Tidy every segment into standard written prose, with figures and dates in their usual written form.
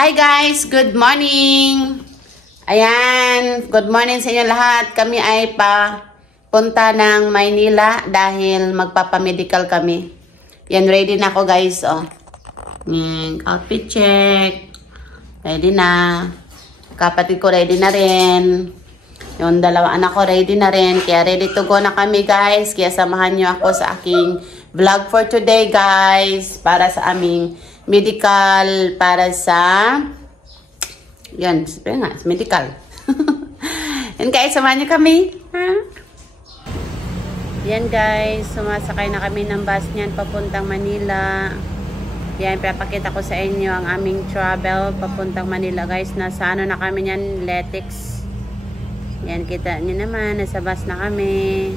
Hi guys! Good morning! Ayan, good morning sa inyo lahat. Kami ay papunta ng Maynila dahil magpapamedical kami. Yan, ready na ako guys. Oh. Outfit check. Ready na. Kapatid ko ready na rin. Yung dalawa anak ko ready na rin. Kaya ready to go na kami guys. Kaya samahan nyo ako sa aking vlog for today guys. Para sa aming medical. Para sa... Yan, nga, medical. Yan guys, samahan nyo kami. Yan guys, sumasakay na kami ng bus niyan papuntang Manila. Yan, pinapakita ko sa inyo ang aming travel papuntang Manila guys. Nasa ano na kami niyan, Letix. Yan, kita nyo naman, nasa bus na kami.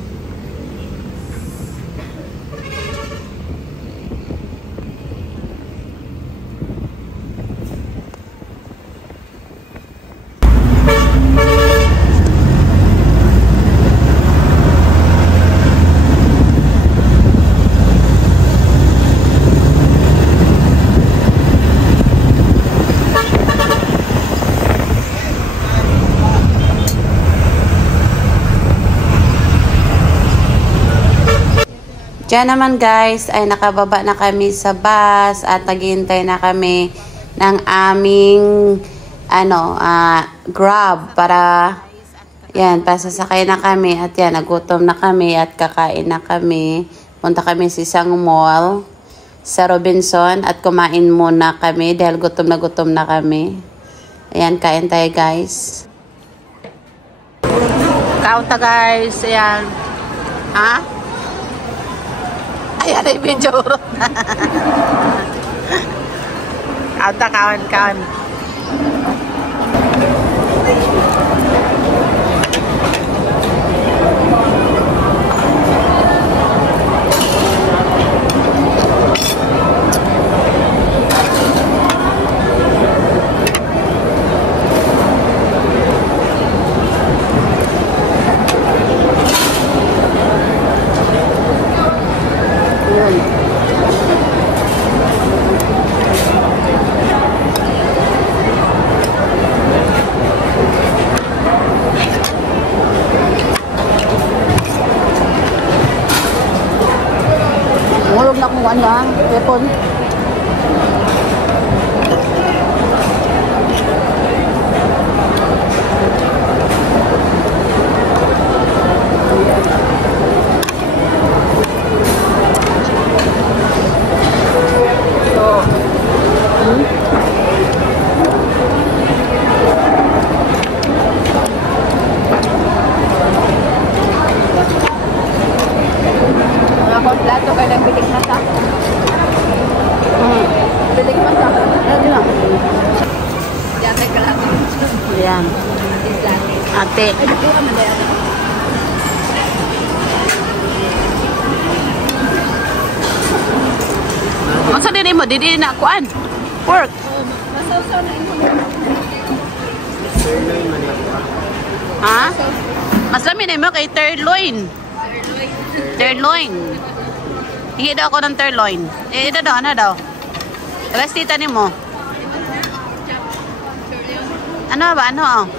Diyan naman guys ay nakababa na kami sa bus at naghihintay na kami ng aming Grab para yan, pasasakay na kami at yan, nagutom na kami at kakain na kami. Punta kami sa isang mall sa Robinson at kumain muna kami dahil gutom na kami. Ayan, kain tayo guys. Kauta guys, ayan. Ha? Ayan ay medyo urot na. Kauta, kawan. Ngulog na kung ano ang weapon. Plato kaya lang bilik na sa. Bilik na sa. Ano na? Yate ka lang. Ayan. Ate. Masa din mo? Didi na kuan. Pork. Masaw-saw na imo. Sirloin man lang. Ha? Mas lami na mo kay Terloin. Terloin. Hingi daw ako ng terloin. Ito daw, ano daw? Alas tita ni mo. Ano ba? Ano?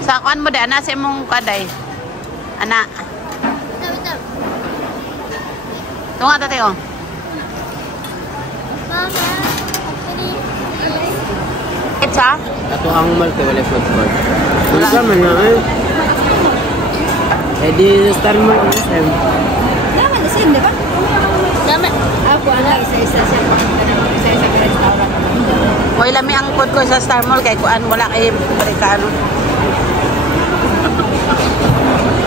Sa kuan mo de, ana sa imong kaday. Ana. Tunga tate ko. Mama. Itsa? Ato ang malki wala food court. Wala man na eh. Eh di star mo ang same. Naman na same, di ba? Naman. Ako ang isa-isa sa isa-isa ka restaurant. Hoy, lami ang food ko sa Star Mall kay kuan wala kay Amerikano.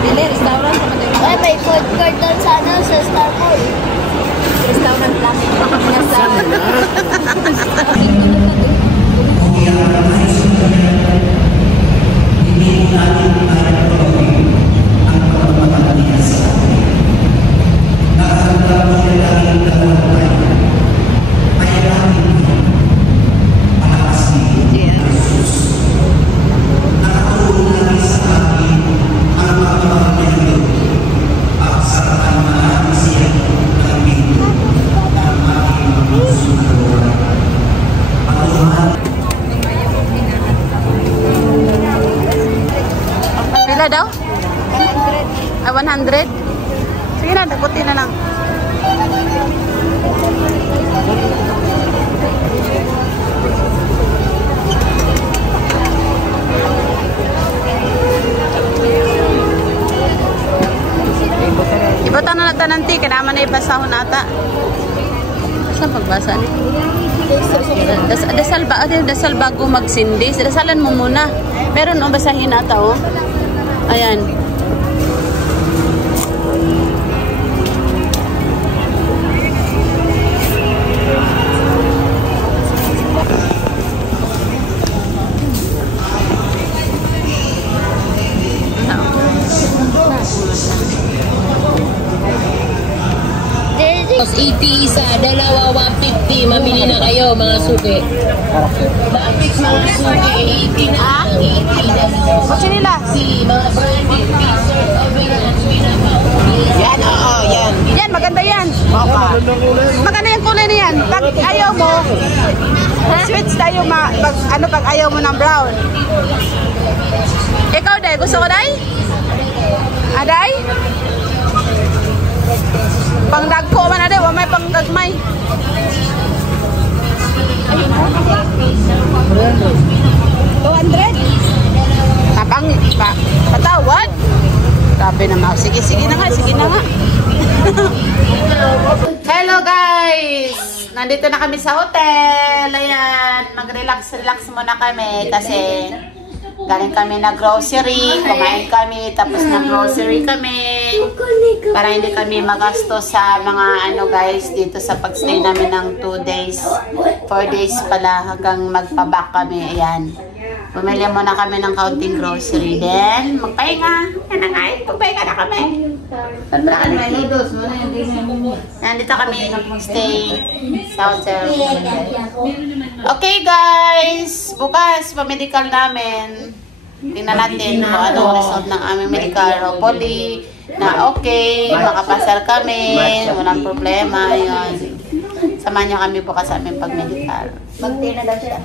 Dili restaurant sa Manila. Ay, may food court doon sa Star Mall. Restaurant lang. Nasa Tuhan 100? Sige na, dagutin na lang. Ibutan na natin nanti, kailangan na ibasahon ata. Saan pagbasa niya? Dasal bago magsindi. Dasalan mo muna. Meron o basahin ata oh. Ayan. Tapos 80 isa, dalawa 150, mabili na kayo mga suki. Bakit mga suki, 80 na lang, 80, dalawa What's nila? 150, mga branded t-shirt, overalls, Yan, oo, yan. Yan, maganda yan. Maganda yung kulay na yan. Pag ayaw mo, switch tayo pag ayaw mo ng brown. Ikaw, Day, gusto ko, Day? Aday? Pangdagko man na, Day. Wa may pangdagmay. 200? Patawad? Grabe naman. Sige na nga. Hello guys! Nandito na kami sa hotel. Ayan, mag-relax muna kami kasi galing kami na grocery, kumain kami, tapos na grocery kami para hindi kami magastos sa mga guys dito sa pagstay namin ng 2 days, 4 days pala hanggang magpa-back kami. Ayan. Bumili muna kami ng kaunting grocery. Then, magpahinga. Yan na nga eh. Magpahinga na kami. Nandito kami stay sa hotel. Okay guys. Bukas, pa-medical namin. Tingnan natin kung ano result ng aming medical. Hopefully, na okay. Makapasal kami. Walang problema. Yun. Samahan niyo kami bukas sa aming pag-medical. Magtina daw siya.